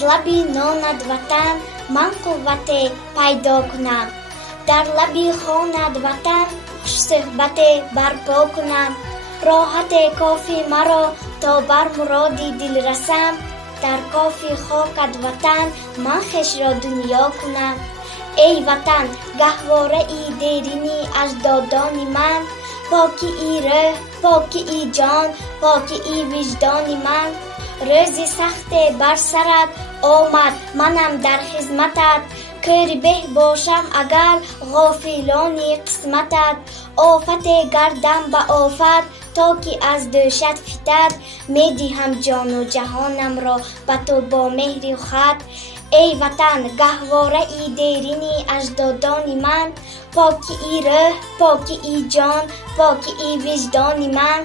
از لبی ناند وطن من قوت پیدا کنم. در لبی خواند وطن خوش صحبت برپا کنم. راحت کافی مرا تا بر مرادی دل رسم. در کافی خاکت وطن من خوش را دنیا کنم. ای وطن گهواره ای دیرینی اجدادان من. پاکی ای روح، پاکی ای جان، پاکی ای وجدان من. روزی سخت بر سرت آمد منم در خدمتت. کر به باشم اگر غافلانی قسمتت. آفت گردم به آفت تا که از دوشت فتد. می دهم جان و جهانم را به تو با مهر و خط. ای وطن گهواره ای دیرینی اجدادان من. پاکی ای روح، پاکی ای جان، پاکی ای وجدان من.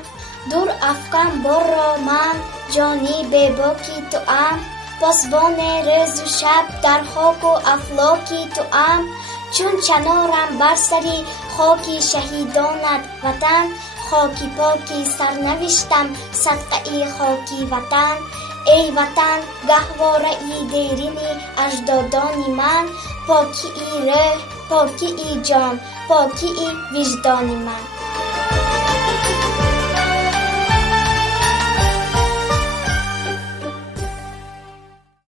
دور افکن بار را من جانی به باکی تو ام. پاسبان روز و شب در خاک و افلاکی تو ام. چون چنارم بر سری خاکی شهیدانت وطن. خاکی پاکی سرنوشتم صدقه ای خاکی وطن. ای وطن گهواره ای دیرینی اجدادان من. پاکی ای روح، پاکی ای جان، پاکی ای وجدان من.